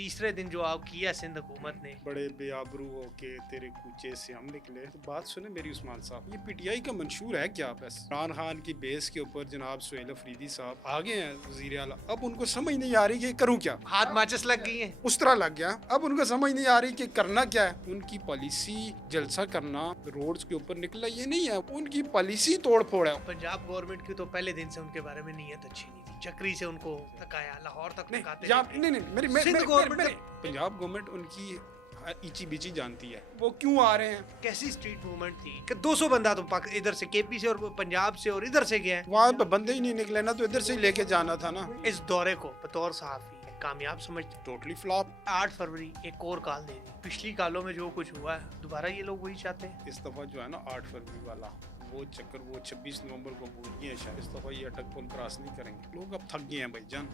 तीसरे दिन जो आग किया सिंध हुकूमत ने। बड़े बेआबरू होके तेरे कूचे से हम निकले। तो बात सुने मेरी उस्मान साहब, ये पीटीआई का मंशूर है क्या? बस इमरान खान की बेस के ऊपर जनाब सुहेल अफरीदी साहब आगे हैं वजीर आला। अब उनको समझ नहीं आ रही कि करूँ क्या। हाथ माचिस लग गई है। उस तरह लग गया। अब उनको समझ नहीं आ रही कि करना क्या है। उनकी पॉलिसी जलसा करना, रोड्स के ऊपर निकला, ये नहीं है। उनकी पॉलिसी तोड़ फोड़ है। पंजाब गवर्नमेंट की तो पहले दिन से उनके बारे में नीयत अच्छी नहीं थी। चक्री से उनको थकाया, लाहौर तक थकाते नहीं, सिंध गवर्नमेंट पंजाब गवर्नमेंट उनकी इची बिची जानती है वो क्यों आ रहे हैं। कैसी स्ट्रीट मूवमेंट थी कि 200 बंदा तो इधर से केपी से और पंजाब से और इधर से गया है। वहाँ पे बंदे ही नहीं निकले ना, तो इधर से ही लेके जाना था ना। इस दौरे को बतौर सहाफी कामयाब समझते। Totally flop. 8 फरवरी एक और काल दे दी। पिछली कालों में जो कुछ हुआ है दोबारा ये लोग वही चाहते हैं। इस दफा जो है ना 8 फरवरी वाला वो चक्कर, वो 26 नवंबर को भूल गए शायद। इस दफा ये अटक पुल क्रॉस नहीं करेंगे। लोग अब थक गए हैं भाईजान।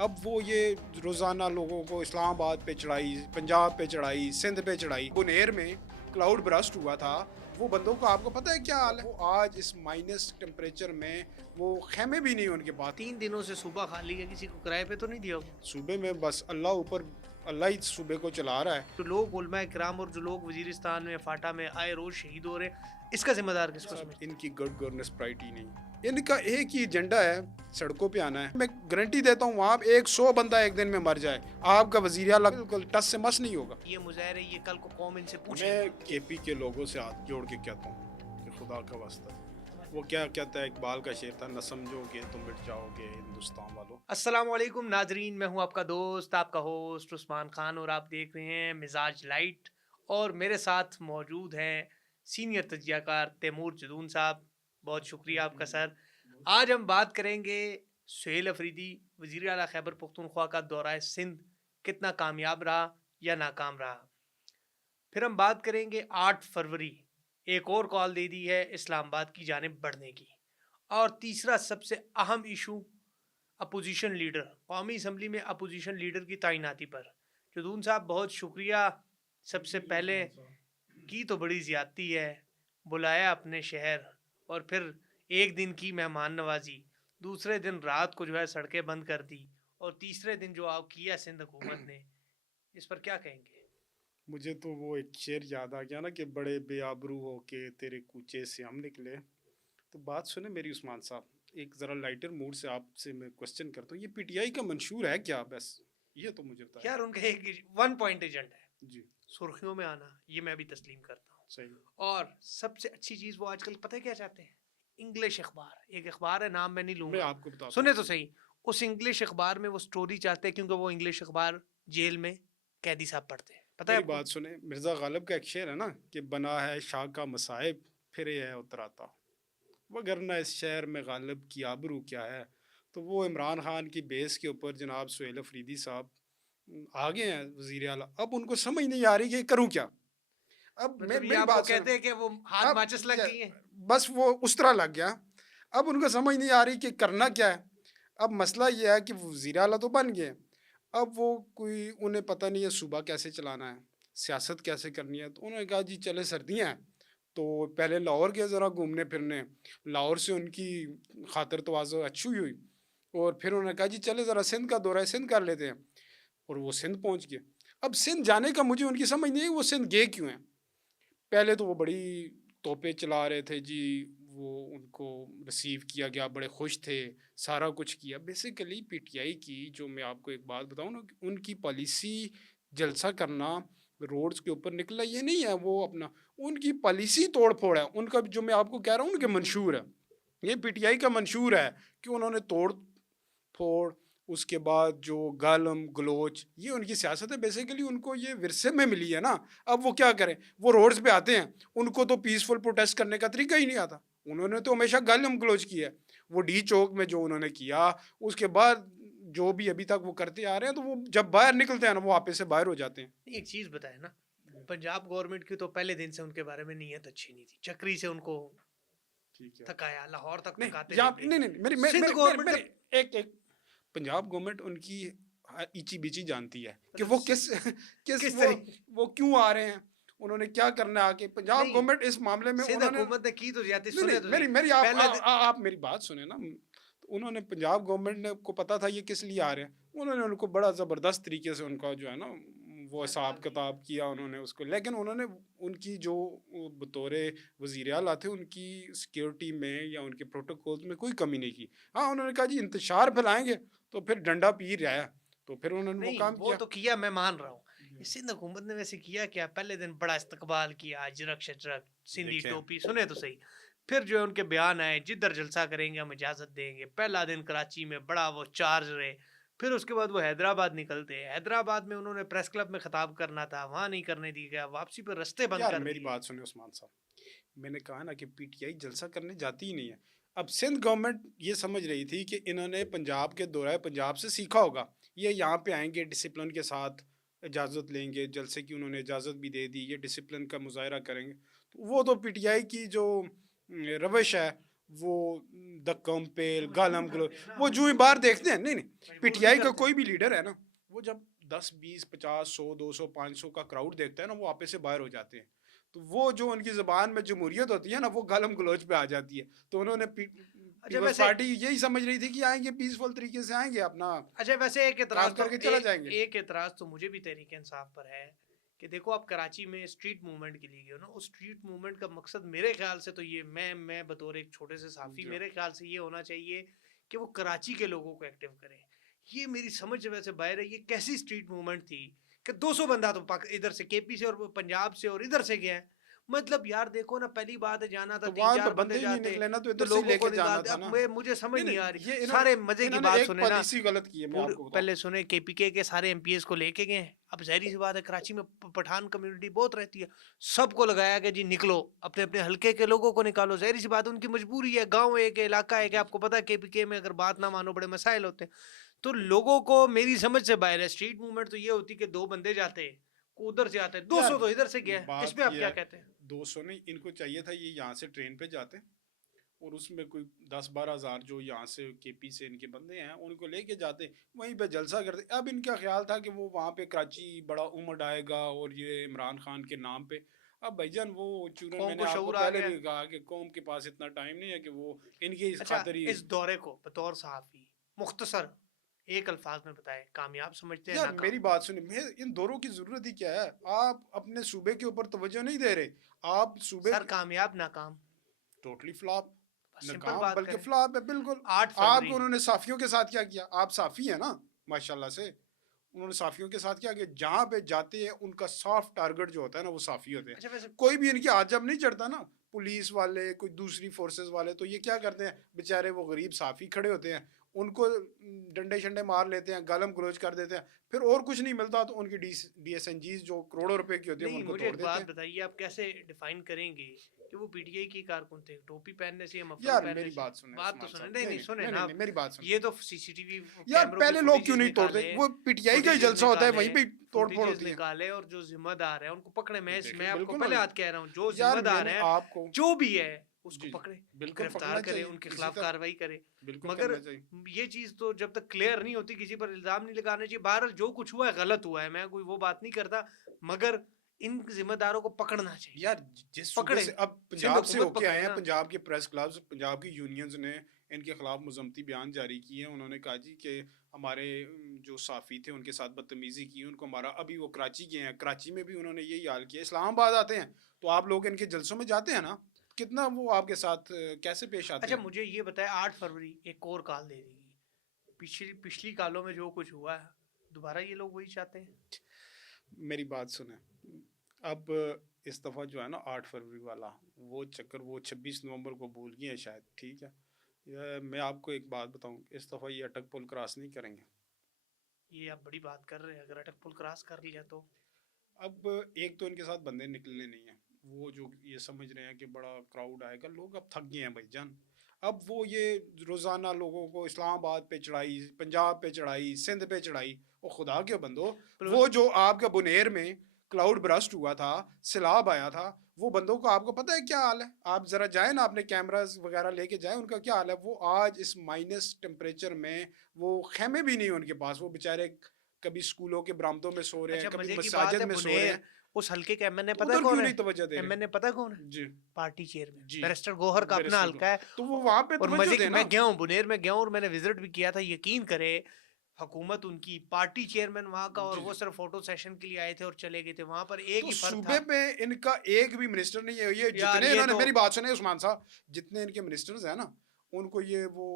अब वो ये रोजाना लोगों को इस्लामाबाद पे चढ़ाई, पंजाब पे चढ़ाई, सिंध पे चढ़ाई। बुनेर में क्लाउड ब्रस्ट हुआ था, वो बंदों को आपको पता है क्या हाल है। वो आज इस माइनस टेम्परेचर में वो खेमे भी नहीं उनके पास। 3 दिनों से सूबा खाली है, किसी को किराए पे तो नहीं दिया। सूबे में बस अल्लाह ऊपर, अल्लाह ही सूबे को चला रहा है। जो लोग उलमा किराम और जो लोग वजीरिस्तान में फाटा में आए रोज शहीद हो रहे, इसका जिम्मेदार किसको समझते? इनकी गुड गवर्नेंस प्रायोरिटी नहीं। इनका एक ही एजेंडा है, सड़कों पे आना है। मैं गारंटी देता हूँ वहाँ 100 बंदा एक दिन में मर जाए, आपका वजीर आला बिल्कुल टस से मस नहीं होगा। ये मुजाहरे, ये कल को कौम इनसे पूछे। मैं केपी के लोगों से हाथ जोड़ के कहता हूँ कि खुदा का वास्ता, वो क्या कहता है, इकबाल का शेर था, न समझोगे तो मिट जाओगे हिंदुस्तान वालों। अस्सलाम वालेकुम नाजरीन, मैं हूँ आपका दोस्त, आपका होस्ट उस्मान खान और आप देख रहे हैं मिजाज लाइट। और मेरे साथ मौजूद हैं सीनियर तजियाकार तैमूर जदून साहब। बहुत शुक्रिया आपका सर। आज हम बात करेंगे सुहेल अफरीदी वज़ीर आला खैबर पख्तूनख्वा का दौरा सिंध कितना कामयाब रहा या नाकाम रहा। फिर हम बात करेंगे 8 फरवरी एक और कॉल दे दी है इस्लामाबाद की जानिब बढ़ने की। और तीसरा सबसे अहम इशू अपोजिशन लीडर, कौमी असम्बली में अपोजिशन लीडर की तैनाती पर। जदून साहब बहुत शुक्रिया। सबसे पहले की तो बड़ी ज़्यादती है, बुलाया अपने शहर और फिर एक दिन की मेहमान नवाजी, दूसरे दिन रात को जो है सड़कें बंद कर दी और तीसरे दिन जो आप किया सिंध हुकूमत ने, इस पर क्या कहेंगे? मुझे तो वो एक शेर याद आ गया ना कि बड़े बेआबरू हो के तेरे कूचे से हम निकले। तो बात सुने मेरी उस्मान साहब, एक ज़रा लाइटर मूड से आपसे मैं क्वेश्चन करता हूँ, ये पीटीआई का मंशूर है क्या? बस ये तो मुझे बताया। यार उनका एक 1 पॉइंट एजेंडा है जी, सुर्खियों में आना, ये मैं भी तस्लीम करता हूँ। सही। और सबसे अच्छी चीज़ वो आजकल पता है क्या चाहते हैं? इंग्लिश अखबार, एक अखबार है, नाम मैं नहीं मैं लूँगा, आपको बताता सुने तो सही। उस इंग्लिश अखबार में वो स्टोरी चाहते हैं क्योंकि वो इंग्लिश अखबार जेल में कैदी साहब पढ़ते हैं। पता है मेरी बात सुने, मिर्ज़ा गालिब का एक शेर है ना कि बना है शाह का मसाइब फिरे है उतराता, वगरना इस शहर में गालिब की आबरू क्या है। तो वो इमरान खान की बेस के ऊपर जनाब सुहेल अफरीदी साहब आगे हैं वजीर आला। अब उनको समझ नहीं आ रही कि करूँ क्या। अब मतलब ये मेरी आपको बात कहते हैं कि वो हाथ अब माचिस लग गई है। बस वो उस तरह लग गया। अब उनको समझ नहीं आ रही कि करना क्या है। अब मसला ये है कि वज़ीर आला तो बन गए, अब वो कोई उन्हें पता नहीं है सूबा कैसे चलाना है, सियासत कैसे करनी है। तो उन्होंने कहा जी चले सर्दियाँ हैं, तो पहले लाहौर गए ज़रा घूमने फिरने। लाहौर से उनकी खातर तवाज़ो अच्छी हुई और फिर उन्होंने कहा जी चले ज़रा सिंध का दौरा सिंध कर लेते हैं। और वो सिंध पहुँच गए। अब सिंध जाने का मुझे उनकी समझ नहीं है वो सिंध गए क्यों हैं। पहले तो वो बड़ी तोपे चला रहे थे जी, वो उनको रिसीव किया गया, बड़े खुश थे, सारा कुछ किया। बेसिकली पीटीआई की, जो मैं आपको एक बात बताऊं ना, उनकी पॉलिसी जलसा करना, रोड्स के ऊपर निकला, ये नहीं है। वो अपना उनकी पॉलिसी तोड़ फोड़ है। उनका जो मैं आपको कह रहा हूँ उनके मंशूर है, ये पीटीआई का मंशूर है कि उन्होंने तोड़ फोड़, उसके बाद जो गालम गलोच, ये उनकी सियासत है। बेसिकली उनको ये विरसे में मिली है ना। अब वो क्या करें, वो रोड्स पे आते हैं, उनको तो पीसफुल प्रोटेस्ट करने का तरीका ही नहीं आता। उन्होंने तो हमेशा गालम गलोच किया है। वो डी चौक में जो उन्होंने किया, उसके बाद जो भी अभी तक वो करते आ रहे हैं, तो वो जब बाहर निकलते हैं ना, वो वापस से बाहर हो जाते हैं। एक चीज़ बताए ना, पंजाब गवर्नमेंट की तो पहले दिन से उनके बारे में नीयत अच्छी नहीं थी। चक्री से उनको ठीक है। थकाया, लाहौर तक नहीं, थकाते यहाँ लेके। नहीं नहीं मेरी सिंध गवर्नमेंट मेरी एक पंजाब गवर्नमेंट उनकी इची बिची जानती है कि वो किस किस वो क्यों आ रहे हैं, उन्होंने क्या करना है आके। पंजाब नहीं, गवर्नमेंट इस मामले में सिंध उन्होंने हुकूमत ने की तो ज्यादा, नहीं सुने नहीं तो मेरी सही। मेरी पहले आप मेरी बात सुने ना। तो उन्होंने पंजाब गवर्नमेंट ने को पता था ये किस लिए आ रहे हैं, उन्होंने उनको बड़ा ज़बरदस्त तरीके से उनका जो है ना वो हिसाब किताब किया उन्होंने उसको, लेकिन उन्होंने उनकी जो बतौर वज़ीर आला थे उनकी सिक्योरिटी में या उनके प्रोटोकॉल्स में कोई कमी नहीं की। हाँ, उन्होंने कहा जी इंतशार फैलाएंगे तो फिर डंडा पीर आया, तो फिर उन्होंने वो नहीं काम वो किया। तो किया, मैं मान रहा हूँ। जी। ये सिंध हुकूमत ने वैसे किया क्या, पहले दिन बड़ा इस्तकबाल किया, अजरक शजरक सिंधी देखें, टोपी, सुने तो सही। फिर जो है उनके बयान आए, जिधर जलसा करेंगे हम इजाज़त देंगे। पहला दिन कराची में बड़ा वो चार्ज रहे। फिर उसके बाद वो हैदराबाद निकलते हैं, हैदराबाद में उन्होंने प्रेस क्लब में खिताब करना था, वहाँ नहीं करने दिया गया, वापसी पर रास्ते बंद यार कर मेरी दिए। बात सुनिए उस्मान साहब, मैंने कहा ना कि पीटीआई जलसा करने जाती ही नहीं है। अब सिंध गवर्नमेंट ये समझ रही थी कि इन्होंने पंजाब के दौराए पंजाब से सीखा होगा, ये यहाँ पे आएंगे डिसिप्लिन के साथ, इजाज़त लेंगे, जलसे की उन्होंने इजाज़त भी दे दी, ये डिसिप्लिन का मुजाहरा करेंगे। तो वो तो पीटीआई की जो रवश है वो दक्कम पेल वो झूठ गालम गलो, करते हैं ना, वो वो जो ही झूठ बाहर करते देखते हैं। हैं, नहीं नहीं, भाई वो नहीं पीटीआई का करते। कोई भी लीडर है ना, वो जब 10, 20, 50, 100, 200, 500 का क्राउड देखता है ना, वो आपे से बाहर हो जाते हैं। तो वो जो उनकी ज़ुबान में जमहूरियत होती है ना, वो गालम गलोच पे आ जाती है। तो उन्होंने अच्छा पीपल्स वैसे पार्टी यही समझ रही थी कि आएंगे पीसफुल तरीके से, आएंगे अपना अच्छा वैसे एक काम एतराज तो करके चला जाएंगे। एक एतराज तो मुझे भी तहरीक इंसाफ पर है कि देखो आप कराची में स्ट्रीट मूवमेंट के लिए गए हो ना, उस स्ट्रीट मूवमेंट का मकसद मेरे ख्याल से तो ये, मैं बतौर एक छोटे से साफी, जी मेरे ख्याल से ये होना चाहिए कि वो कराची के लोगों को एक्टिव करे। ये मेरी समझ से वैसे बाहर है, ये कैसी स्ट्रीट मूवमेंट थी कि 200 बंदा तो इधर से केपी से और पंजाब से और इधर से गया है। मतलब यार देखो ना, पहली बात है जाना था, तो तीन वहां पे चार बंदे बंदे ही नहीं जाते निकले ना, तो तो इधर से ही लोगों को लेके जाना निकालते। था अब ना। मुझे समझ नहीं नहीं आ नहीं, रही। ये सारे मजे की इन्होंने बात एक सुने ना, पॉलिसी गलत की है, मैं पूरे आपको बताऊं। पहले सुने केपीके के सारे एमपीएस को लेके गए हैं। अब जहरी सी बात है, कराची में पठान कम्युनिटी बहुत रहती है, सबको लगाया कि जी निकलो, अपने अपने हल्के के लोगों को निकालो। जहरी सी बात है, उनकी मजबूरी है, गांव है, कि इलाका है, कि जी जी। आपको पता है केपीके में अगर बात ना मानो बड़े मसाइल होते हैं। तो लोगों को मेरी समझ से बाहर है। स्ट्रीट मूवमेंट तो ये होती कि दो बंदे जाते हैं, को उधर से आते हैं, 200 यार तो इधर से गया है। बात इसमें आप ये क्या है, कहते हैं? 200 नहीं, इनको चाहिए था ये यहाँ से ट्रेन पे जाते और उसमें कोई 10-12 हज़ार जो यहाँ से केपी से इनके बंदे हैं उनको लेके जाते, वहीं पे जलसा करते। अब इनका ख्याल था कि वो वहाँ पे कराची बड़ा उमड़ आएगा और ये इमरान खान के नाम पे। अब भाईजान वो चूरन, कौम मैंने को आपको शऊर आ पहले गया। भी कहा कि कौम के पास इतना टाइम नहीं है कि वो इनकी इस अच्छा, खातिर ही। इस दौरे को बतौर सहाफी मुख्तसर एक अल्फाज में बताए, कामयाब समझते हैं यार मेरी नाकाम? बात सुनिए, इन दौरों की जरूरत ही क्या है? आप अपने सूबे के ऊपर तवज्जो नहीं दे रहे, आप सूबे सर कामयाब नाकाम, टोटली फ्लॉप, बस सिंपल नाकाम बात बल्कि करें। फ्लॉप है बिल्कुल। 8 फरवरी, आपको उन्होंने साफियों के साथ क्या किया? आप साफी है ना माशाल्लाह से, उन्होंने साफियों के साथ क्या किया? जहाँ पे जाते हैं उनका सॉफ्ट टारगेट जो होता है ना वो साफी होते हैं। अच्छा वैसे कोई भी इनकी हाथ जब नहीं चढ़ता ना, पुलिस वाले कोई दूसरी फोर्सेस वाले, तो ये क्या करते हैं बेचारे, वो गरीब साफी खड़े होते हैं, उनको डंडे शंडे मार लेते हैं, गालम गलोच कर देते हैं, फिर और कुछ नहीं मिलता तो उनकी डीएसएनजीज जो करोड़ों रुपए की होती है वो नहीं, उनको मुझे तोड़ एक देते बात हैं। बताइए, आप कैसे डिफाइन करेंगे कि वो पीटीआई की कारकुन थे? टोपी पहनने से या मफलर यार पहनने मेरी से? बात सुने बात तो उस्मान सुने, साहब, नहीं नहीं नहीं नहीं सुने नहीं ना नहीं आप। नहीं, मेरी बात सुने। ये तो सीसीटीवी यार कैमरों की पहले लोग क्यों फुटेजेस नहीं तोड़ते? निकाले, वो पीटीआई का ही जलसा होता है, वहीं पे तोड़ फोड़ फुटेजेस होती है। निकाले और जो जिम्मेदार है उनको पकड़े। देखें मैं आपको बिल्कुल पहले हाथ कह रहा हूँ, जो यार जिम्मेदार मैंने है, आपको, जो भी है, उसको जी जी, पकड़े, बिल्कुल गिरफ्तार पकड़ना करे, चाहिए उनके इसी खिलाफ तरह, कार्रवाई करे। बिल्कुल मगर करना चाहिए। ये चीज तो जब तक क्लियर नहीं होती, किसी पर इल्जाम नहीं लगाने चाहिए। बहरहाल जो कुछ हुआ है गलत हुआ है, मैं कोई वो बात नहीं करता, मगर इन जिम्मेदारों को पकड़ना चाहिए। यार जिस सूबे पकड़े, से अब सिंध पंजाब से हुकूमत होके आए पकड़े हैं, ना। पंजाब के प्रेस क्लब्स, पंजाब की यूनियंस ने इनके खिलाफ मुजम्मती बयान जारी किए हैं। उन्होंने कहा जी कि हमारे जो साफ़ी थे उनके साथ बदतमीज़ी की, उनको हमारा, अभी वो कराची गए हैं, कराची में भी उन्होंने यही हाल किया। इस्लामाबाद आते हैं तो आप लोग इनके जलसों में जाते हैं ना, कितना वो आपके साथ कैसे पेश आते अच्छा हैं? मुझे ये बताया, 8 फरवरी एक और काल दे देगी। पिछली पिछली कालों में जो कुछ हुआ है, दोबारा ये लोग वही चाहते हैं। मेरी बात सुने, अब इस दफ़ा जो है ना 8 फरवरी वाला वो चक्कर, वो 26 नवंबर को भूल गए हैं शायद, ठीक है। मैं आपको एक बात बताऊं, इस दफ़ा ये अटक पुल क्रॉस नहीं करेंगे। ये आप बड़ी बात कर रहे हैं, अगर अटक पुल क्रॉस कर लिया तो? अब एक तो इनके साथ बंदे निकलने नहीं हैं, वो जो ये समझ रहे हैं कि बड़ा क्राउड आएगा, लोग अब थक गए हैं भाईजान। अब वो ये रोज़ाना लोगों को इस्लामाबाद पे चढ़ाई, पंजाब पे चढ़ाई, सिंध पे चढ़ाई, और खुदा के बंदो, प्लस वो जो आपका बुनेर में क्लाउड ब्रस्ट हुआ था, सैलाब आया था, वो बंदों को आपको पता है क्या हाल है? आप ज़रा जाए ना, अपने कैमरास वगैरह लेके जाए, उनका क्या हाल है। वो आज इस माइनस टेम्परेचर में, वो खेमे भी नहीं उनके पास, वो बेचारे कभी स्कूलों के बरामदों में सो रहे हैं, अच्छा कभी मजे की बात मसाजिद है, में सो रहे हैं। उस हल्के का एमएनए तो पता है उधर कौन क्यों है? नहीं तवज्जो दे रहे? एमएनए पता है कौन है? जी पार्टी चेयरमैन जी बैरिस्टर गौहर का अपना बैरिस्टर हल्का है। तो वो वहां पे और तवज्जो मजे की, देना। मैं गया हूँ बुनेर में गया हूँ और मैंने विजिट भी किया था, यकीन करे हुकूमत उनकी, पार्टी चेयरमैन वहां का, और जी वो जी सिर्फ फोटो सेशन के लिए आए थे और चले गए थे। वहां पर एक तो ही फर्क सूबे था पे इनका एक भी मिनिस्टर नहीं है, ये यार, जितने ये इन्होंने, तो मेरी बात सुने उस्मान साहब, जितने इनके मिनिस्टर्स हैं ना, उनको ये वो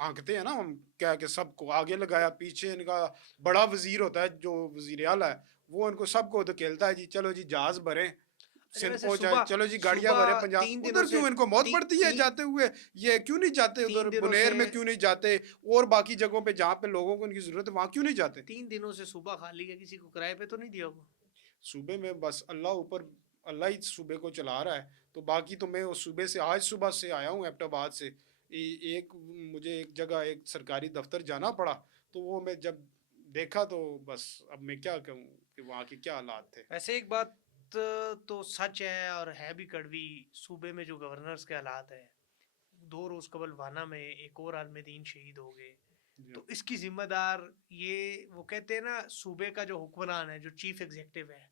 आंकते हैं ना, हम क्या कि सबको आगे लगाया, पीछे इनका बड़ा वजीर होता है जो वजीर आला है, वो इनको सबको धकेलता है जी, चलो जी जहाज भरें अच्छा सिंध वैसे पहुंचाए, सुबह चलो जी गाड़ियां भरे सुबह पंजाब। 3 दिनों उधर से क्यों इनको मौत ती, पड़ती है ती, जाते हुए? ये क्यों नहीं जाते उधर 3 दिनों से बुनेर में, क्यों नहीं जाते और बाकी जगहों पे जहाँ पे लोगों को इनकी जरूरत है वहां क्यों नहीं जाते? 3 दिनों से सुबह खाली है, किसी को किराए पे तो नहीं दिया हुआ? सूबे में बस अल्लाह ऊपर, अल्लाह ही सूबे को चला रहा है, तो बाकी तो मैं उस सूबे से आज सुबह से आया हूँ एबटाबाद से। एक मुझे एक जगह एक सरकारी दफ्तर जाना पड़ा, तो वो मैं जब देखा तो बस अब मैं क्या कहूँ कि वहाँ के क्या हालात थे। वैसे एक बात तो सच है और है भी कड़वी, सूबे में जो गवर्नर्स के हालात है, 2 रोज कबल वाना में एक और आलमदीन शहीद हो गए। जी तो इसकी जिम्मेदार ये, वो कहते हैं ना, सूबे का जो हुक्मरान है, जो चीफ एग्जीक्यूटिव है,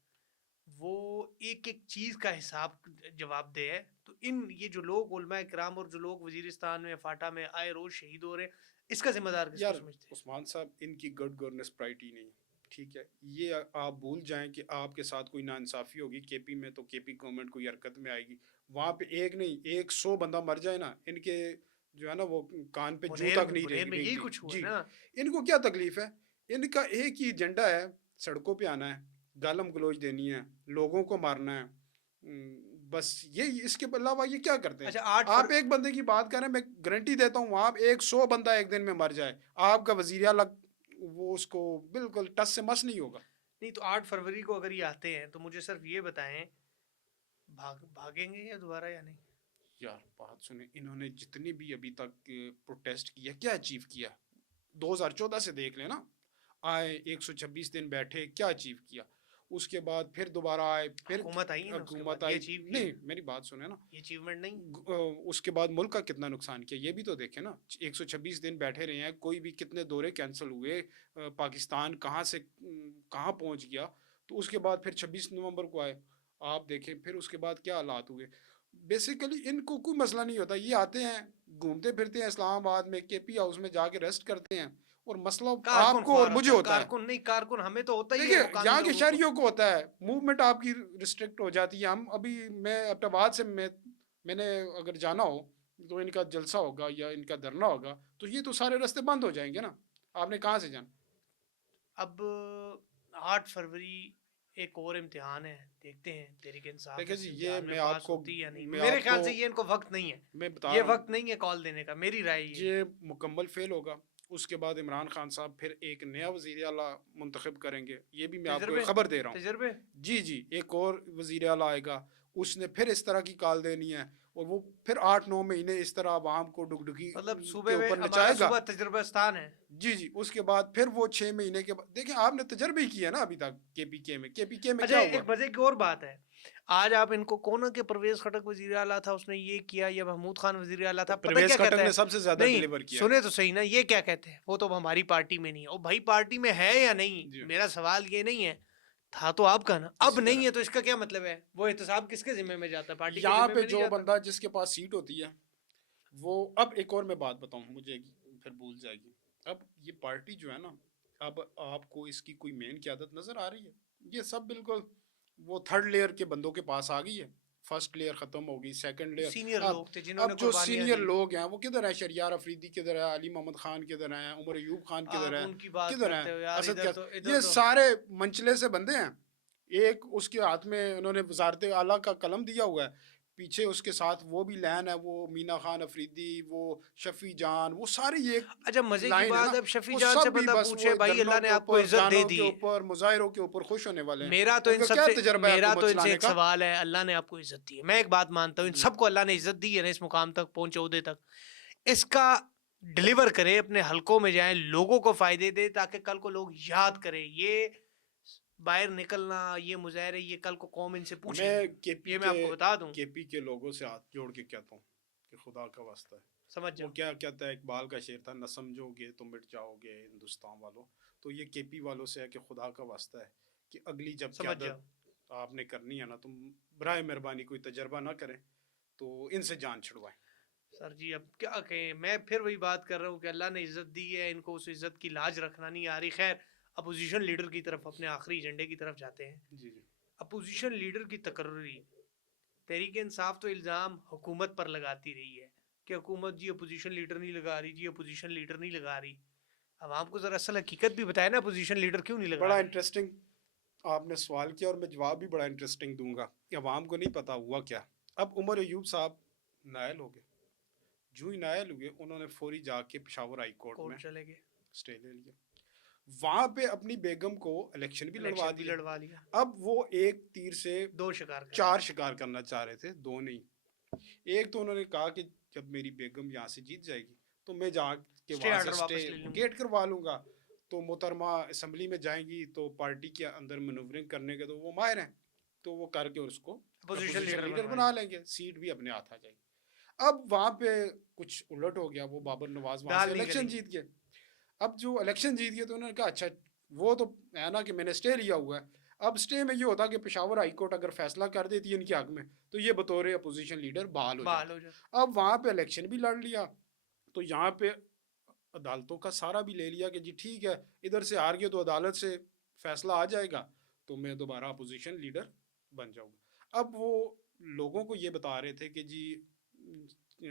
वो एक एक चीज का हिसाब जवाबदेह है। तो इन ये जो लोग उलमा इकराम और जो लोग वजीरिस्तान में फाटा में आए रोज शहीद हो रहे हैं, इसका जिम्मेदार किसको यार समझते हैं? उस्मान साहब, इनकी गुड गवर्नेंस प्रायोरिटी नहीं, ठीक है, ये आप भूल जाएं कि आपके साथ कोई नाइंसाफ़ी होगी केपी में, तो केपी गवर्नमेंट कोई हरकत में आएगी, वहाँ पे एक नहीं 100 बंदा मर जाए ना, इनके जो है ना वो कान पे जू तक नहीं बुनेर में यही रेंगती कुछ हुआ जी। ना। इनको क्या तकलीफ है? इनका एक ही एजेंडा है, सड़कों पे आना है, गालम गलोच देनी है, लोगों को मारना है, बस ये, इसके अलावा ये क्या करते हैं? अच्छा 8 आप एक बंदे की बात करें, मैं गारंटी देता हूँ वहाँ पे 100 बंदा एक दिन में मर जाए, आपका वजीर आला वो उसको बिल्कुल टस से मस नहीं होगा। नहीं तो 8 फरवरी को अगर ये आते हैं तो मुझे सिर्फ ये बताएं, भागेंगे या दोबारा या नहीं? यार बात सुने, इन्होंने जितनी भी अभी तक प्रोटेस्ट किया, क्या अचीव किया? 2014 से देख लेना, आए 126 दिन बैठे, क्या अचीव किया? उसके बाद फिर दोबारा आए, फिर हुकूमत आई है ना, उसके हुकूमत बाद ये आई, अचीव किया, नहीं मेरी बात सुने ना, ये अचीवमेंट नहीं। उसके बाद मुल्क का कितना नुकसान किया ये भी तो देखे ना। 126 दिन बैठे रहे हैं, कोई भी कितने दौरे कैंसिल हुए, पाकिस्तान कहाँ से कहाँ पहुँच गया, तो उसके बाद फिर 26 नवंबर को आए, आप देखें फिर उसके बाद क्या हालात हुए। बेसिकली इनको कोई मसला नहीं होता, ये आते हैं घूमते फिरते हैं इस्लामाबाद में, केपी हाउस में जाके रेस्ट करते हैं, और मसला कारकुन आपको और ख्वार मुझे होता है, होता है। कारकुन नहीं, कारकुन हमें तो होता ही है, देखिए मुकामी यहाँ के लोगों को। शहरियों को होता है, मूवमेंट आपकी रिस्ट्रिक्ट हो जाती है। हम अभी, मैं अब्टाबाद से मैंने अगर जाना हो तो इनका जलसा होगा या इनका धरना होगा, तो ये तो सारे रास्ते बंद हो जाएंगे ना, आपने कहाँ से जाना? अब 8 फरवरी एक और इम्तिहान है, देखते हैं तहरीक इंसाफ देखिए इस जी, ये इम्तिहान में मैं पास आपको होती है या नहीं। मैं मेरे ख्याल आपको से ये इनको वक्त नहीं है, मैं बता ये रहा हूँ, वक्त नहीं है कॉल देने का, मेरी राय ये है। ये मुकम्मल फेल होगा। उसके बाद इमरान खान साहब फिर एक नया वज़ीर आला मुंतखब करेंगे, ये भी मैं आपको तजर्बे एक खबर दे रहा हूँ। तजर्बे जी जी, एक और वज़ीर आला आएगा, उसने फिर इस तरह की कॉल देनी है, और वो फिर 8-9 महीने इस तरह आवाम को डुगडुगी मतलब के सूबे में ऊपर हमारा नचाएगा। सूबा तजर्बेस्तान है। जी जी, उसके बाद फिर वो 6 महीने के बाद देखिए, आपने तजर्बे ही किया ना अभी तक केपीके में अच्छा क्या हुआ? एक मजे की और बात है, आज आप इनको कौन के परवेज खटक वजीर आला था उसने ये किया, या महमूद खान वजीर आला था, पता परवेज क्या खटक कहता ने है? सबसे ज्यादा नहीं, डिलीवर किया। सुने तो सही ना, ये क्या कहते हैं, वो तो अब हमारी पार्टी में नहीं है। और भाई पार्टी में है या नहीं, जी मेरा सवाल ये नहीं है, था तो आपका ना, अब इसी नहीं तरह है तो इसका क्या मतलब है? वो एहतसाब किसके जिम्मे में जाता है? पार्टी के यहाँ जिम्मे पे में नहीं जो जाता। बंदा जिसके पास सीट होती है वो, अब एक और मैं बात बताऊं, मुझे फिर भूल जाएगी। अब ये पार्टी जो है ना, अब आपको इसकी कोई मेन क़यादत नजर आ रही है? ये सब बिल्कुल वो थर्ड लेयर के बंदों के पास आ गई है, फर्स्ट लेयर खत्म हो गई, सेकंड लेयर। सीनियर अब लोग थे जिन्होंने जो कुर्बानियां सीनियर दी। लोग हैं वो किधर है? शरियार अफरीदी किधर है? अली मोहम्मद खान किधर है? उमर अयूब खान किधर आप है? उनकी बात किधर है करते हो यार, असद? इधर क्या तो ये इधर तो सारे मंचले से बंदे हैं। एक उसके हाथ में उन्होंने वजारत आला का कलम दिया हुआ है, पीछे उसके साथ वो भी लाइन है, वो मीना खान अफरीदी, वो शफी जान, वो सारी ये अच्छा मजे की लाइन है बात, ना। अब शफी वो जान से सब भी बंदा बस पूछे, वो भाई धरनों अल्लाह ने के आपको ऊपर, इज्जत दे गानों दी के है। ऊपर, मुजाहिरों के ऊपर खुश होने वाले हैं। मेरा तो इन उनका क्या सबसे तजर्बा है मेरा हुकूमत तो इनसे चलाने एक का? सवाल है, अल्लाह ने आपको इज्जत दी है, मैं एक बात मानता हूँ, इन जी सबको अल्लाह ने इज्जत दी है ना, इस मुकाम तक पहुंचे, उहदे तक, इसका डिलीवर करे, अपने हलकों में जाए, लोगों को फायदे दे, ताकि कल को लोग याद करें। ये बाहर निकलना, ये मुजाहरे, ये कल को कौम इनसे पूछेगी। मैं केपी ये मैं के आपको बता दूं, केपी के लोगों से हाथ जोड़ के कहता हूँ कि खुदा का वास्ता है, समझ वो जाओ। क्या कहता है, इकबाल का शेर था, न समझोगे तो मिट जाओगे हिंदुस्तान वालों। तो ये केपी वालों से है कि खुदा का वास्ता है कि अगली जब समझ क़यादत जाओ। आपने करनी है ना, तुम बराए मेहरबानी कोई तजर्बा ना करें, तो इनसे जान छुड़वाएं। सर जी अब क्या कहें, मैं फिर वही बात कर रहा हूँ कि अल्लाह ने इज़्ज़त दी है, इनको उस इज़्ज़त की लाज रखना नहीं आ रही। खैर, अपोजिशन लीडर की तरफ, अपने आखिरी एजेंडे की तरफ जाते हैं। जी जी। अपोजिशन लीडर की तकर्री, तहरीक इंसाफ तो इल्ज़ाम हुकूमत पर लगाती रही है कि हुकूमत जी अपोजिशन लीडर नहीं लगा रही, जी अपोजिशन लीडर नहीं लगा रही। अब आपको ज़रा असल हकीकत भी बताया ना, अपोजिशन लीडर क्यों नहीं लगा बड़ा रहे। इंटरेस्टिंग आपने सवाल किया, और मैं जवाब भी बड़ा इंटरेस्टिंग दूंगा कि अवाम को नहीं पता हुआ क्या। अब उमर अयूब साहब नायल हो गए। जो ही नायल हुए, उन्होंने फौरी जाके पेशावर हाई कोर्ट में कोर्ट चले गए, स्टे ले लिया। वहां पे अपनी बेगम को इलेक्शन भी लड़वा इलेक्शन भी दिया। लड़वा लिया। अब वो एक तीर से दो शिकार कर चार रहे थे। शिकार करना चाह रहे थे, दो नहीं। एक तो उन्होंने कहा कि जब मेरी बेगम यहाँ से जीत जाएगी तो मैं जाके स्टे वहां से ऑर्डर स्टे वापस ले लूंगी। गेट करवा लूंगा। तो मोहतरमा असम्बली में जाएंगी तो पार्टी के अंदर मनूवरिंग करने के तो वो माहिर हैं, तो वो करके उसको अपोजिशन अपोजिशन लीडर लीडर बनवाएंगे। बना लेंगे, सीट भी अपने हाथ आ जाएगी। अब वहां पे कुछ उलट हो गया, वो बाबर नवाज वहां से दाल नहीं इलेक्शन गली। जीत गए। अब जो इलेक्शन जीत गए तो उन्होंने कहा अच्छा, वो तो है ना कि मैंने स्टे लिया हुआ है। अब स्टे में ये होता कि पेशावर हाई कोर्ट अगर फैसला कर देती है इनके हक में, तो ये बतौर अपोजिशन लीडर बहाल हो बहाल जाते। हो जाए। अब वहां पे इलेक्शन भी लड़ लिया, तो यहाँ पे अदालतों का सहारा भी ले लिया कि जी ठीक है, इधर से हार गए तो अदालत से फैसला आ जाएगा, तो मैं दोबारा अपोजिशन लीडर बन जाऊंगा। अब वो लोगों को ये बता रहे थे कि जी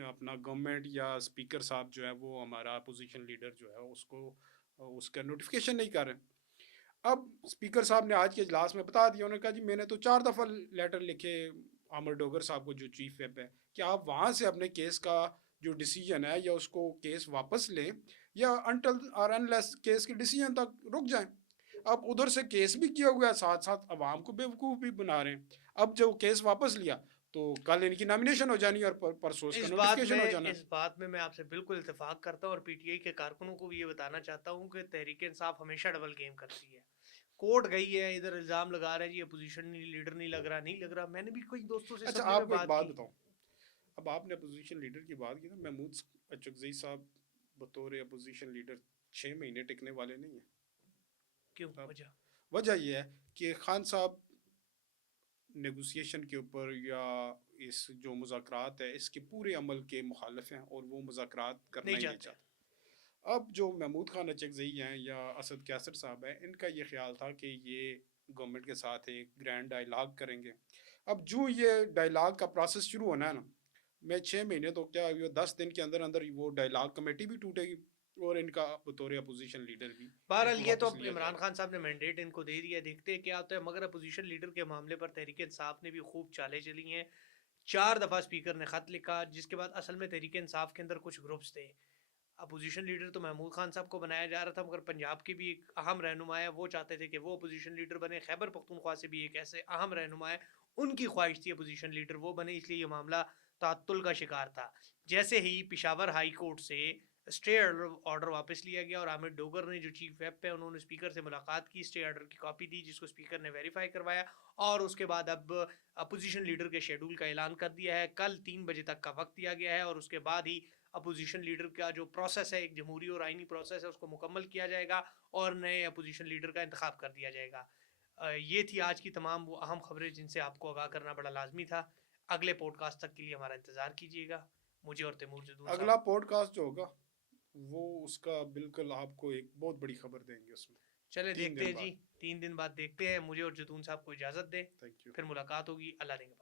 अपना गवर्नमेंट या स्पीकर साहब जो है वो हमारा अपोजिशन लीडर जो है उसको उसका नोटिफिकेशन नहीं कर रहे। अब स्पीकर साहब ने आज के इजलास में बता दिया, उन्होंने कहा जी मैंने तो 4 दफ़ा लेटर लिखे आमर डोगर साहब को जो चीफ व्हिप है, कि आप वहाँ से अपने केस का जो डिसीजन है या उसको केस वापस लें, या अनटल और अनलेस केस के डिसीजन तक रुक जाएं। अब उधर से केस भी किया हुआ है, साथ साथ अवाम को बेवकूफ़ भी बना रहे हैं। अब जो केस वापस लिया तो कल इनकी नॉमिनेशन हो जानी और परसों इसका नोटिफिकेशन हो जाना। इस बात में मैं आपसे बिल्कुल इत्तेफाक करता हूँ और पीटीआई के कारकुनों को भी ये बताना चाहता हूँ कि तहरीक इंसाफ हमेशा डबल गेम करती है। कोर्ट गई है, इधर इल्ज़ाम लगा रहे हैं जी अपोजिशन लीडर नहीं लग रहा, नहीं लग रहा। मैंने भी कई दोस्तों से अच्छा, असम्बली में आपको एक बात बात की। बताऊं। अब आपने अपोजिशन लीडर की बात की ना, महमूद अचकजई साहब बतौर अपोजिशन लीडर 6 महीने टिकने वाले नहीं है। क्यों, अब वजह? वजह यह है कि खान साहब नेगोशिएशन के ऊपर या इस जो मुज़ाकरात है इसके पूरे अमल के मुखालिफ हैं, और वो मुज़ाकरात करना नहीं ही नहीं चाहते। चाहते। अब जो महमूद खान अचकजई हैं या असद कैसर साहब हैं, इनका ये ख्याल था कि ये गवर्नमेंट के साथ एक ग्रैंड डायलॉग करेंगे। अब जो ये डायलॉग का प्रोसेस शुरू होना है ना, मैं 6 महीने तो क्या, ये 10 दिन के अंदर अंदर वो डायलॉग कमेटी भी टूटेगी, और इनका बतौर अपोजिशन लीडर भी बहरहाल इनको ये तो वापस अब लिया इमरान जाएगा। खान साहब ने मैंडेट इनको दे दिया, देखते हैं क्या होता है। मगर अपोजिशन लीडर के मामले पर तहरीक इंसाफ ने भी खूब चालें चली हैं। 4 दफ़ा स्पीकर ने ख़त लिखा, जिसके बाद असल में तहरीक इंसाफ के अंदर कुछ ग्रुप्स थे। अपोजिशन लीडर तो महमूद खान साहब को बनाया जा रहा था, मगर पंजाब के भी एक अहम रहनुमा है, वो चाहते थे कि वो अपोजिशन लीडर बने। खैबर पख्तूनख्वा से भी एक ऐसे अहम रहनुमा है, उनकी ख्वाहिश थी अपोजिशन लीडर वो बने, इसलिए ये मामला तात्तुल का शिकार था। जैसे ही पिशावर हाई कोर्ट से स्टे ऑर्डर वापस लिया गया और आमिर डोगर ने जो चीफ वेप है उन्होंने स्पीकर से मुलाकात की, स्टे ऑर्डर की कॉपी दी जिसको स्पीकर ने वेरीफाई करवाया, और उसके बाद अब अपोजिशन लीडर के शेड्यूल का ऐलान कर दिया है। कल 3 बजे तक का वक्त दिया गया है, और उसके बाद ही अपोजिशन लीडर का जो प्रोसेस है, एक जमहूरी और आइनी प्रोसेस है, उसको मुकम्मल किया जाएगा और नए अपोजिशन लीडर का इंतखाब कर दिया जाएगा। ये थी आज की तमाम वो अहम खबरें जिनसे आपको आगाह करना बड़ा लाजमी था। अगले पॉडकास्ट तक के लिए हमारा इंतज़ार कीजिएगा। मुझे और तैमूर जदून अगला साहब। पॉडकास्ट जो होगा वो उसका बिल्कुल आपको एक बहुत बड़ी खबर देंगे उसमें, चले तीन देखते दिन हैं जी, बाद 3 दिन बाद देखते हैं। मुझे और जदून साहब को इजाज़त दें, थैंक यू। फिर मुलाकात होगी। अल्लाह देंगे।